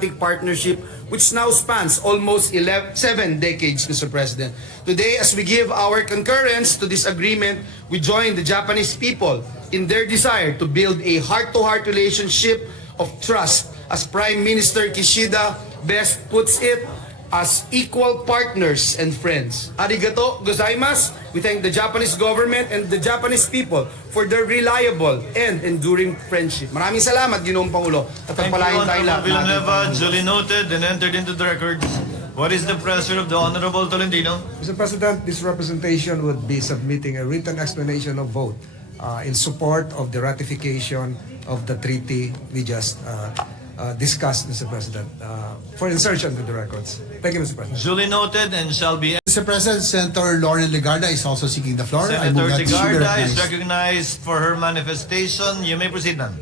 partnership which now spans almost 7 decades, Mr. President. Today, as we give our concurrence to this agreement, we join the Japanese people in their desire to build a heart-to-heart relationship of trust, as Prime Minister Kishida best puts it, as equal partners and friends. Arigato gozaimasu. We thank the Japanese government and the Japanese people for their reliable and enduring friendship. Maraming salamat, Ginoong Pangulo. At pagpalain tayo lahat. Villanueva, duly noted and entered into the records. What is the pleasure of the Honorable Tolentino? Mr. President, this representation would be submitting a written explanation of vote in support of the ratification of the treaty we just discussed, Mr. President, for insertion to the records. Thank you, Mr. President. Duly noted and shall be... Mr. President, Senator Lauren Legarda is also seeking the floor. I Senator move that she be Legarda is recognized. recognized for her manifestation. You may proceed, ma'am.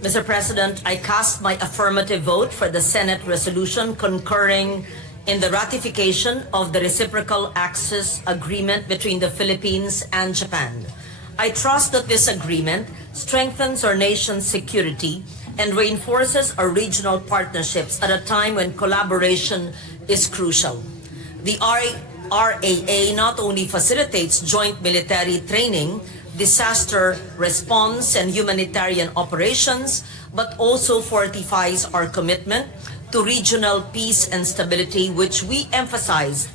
Mr. President, I cast my affirmative vote for the Senate resolution concurring in the ratification of the reciprocal access agreement between the Philippines and Japan. I trust that this agreement strengthens our nation's security and reinforces our regional partnerships at a time when collaboration is crucial. The RAA not only facilitates joint military training, disaster response, and humanitarian operations, but also fortifies our commitment to regional peace and stability, which we emphasized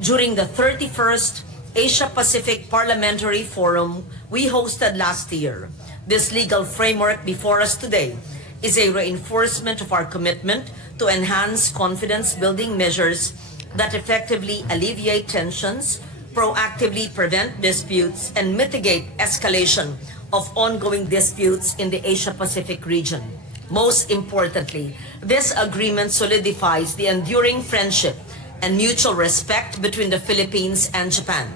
during the 31st Asia-Pacific Parliamentary Forum we hosted last year. This legal framework before us today is a reinforcement of our commitment to enhance confidence-building measures that effectively alleviate tensions, proactively prevent disputes, and mitigate escalation of ongoing disputes in the Asia-Pacific region. Most importantly, this agreement solidifies the enduring friendship and mutual respect between the Philippines and Japan.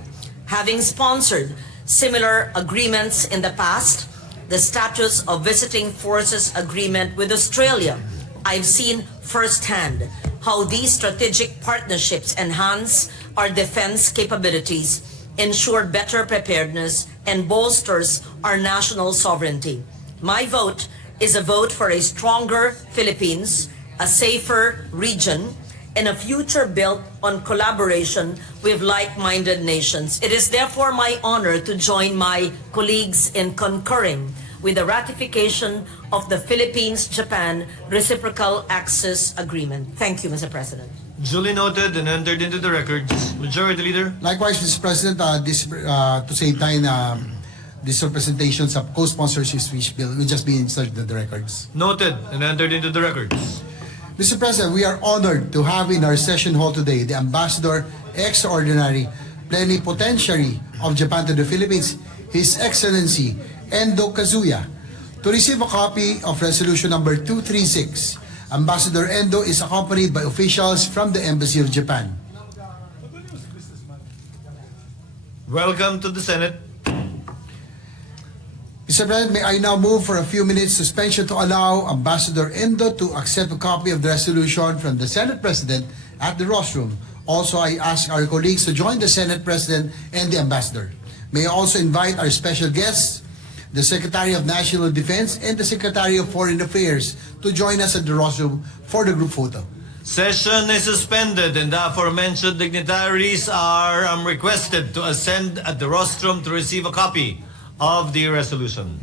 Having sponsored similar agreements in the past, the status of visiting forces agreement with Australia, I've seen firsthand how these strategic partnerships enhance our defense capabilities, ensure better preparedness, and bolsters our national sovereignty. My vote is a vote for a stronger Philippines, a safer region, and a future built on collaboration with like-minded nations. It is therefore my honor to join my colleagues in concurring with the ratification of the Philippines-Japan Reciprocal Access Agreement. Thank you, Mr. President. Duly noted and entered into the records. Majority Leader. Likewise, Mr. President, to same time, this representations of co-sponsorship speech bill will just be inserted in the records. Noted and entered into the records. Mr. President, we are honored to have in our session hall today the Ambassador Extraordinary Plenipotentiary of Japan to the Philippines, His Excellency Endo Kazuya, to receive a copy of Resolution Number 236. Ambassador Endo is accompanied by officials from the Embassy of Japan. Welcome to the Senate. Mr. President, may I now move for a few minutes suspension to allow Ambassador Endo to accept a copy of the resolution from the Senate President at the rostrum. Also, I ask our colleagues to join the Senate President and the Ambassador. May I also invite our special guests, the Secretary of National Defense and the Secretary of Foreign Affairs, to join us at the rostrum for the group photo. Session is suspended and the aforementioned dignitaries are requested to ascend at the rostrum to receive a copy of the resolution.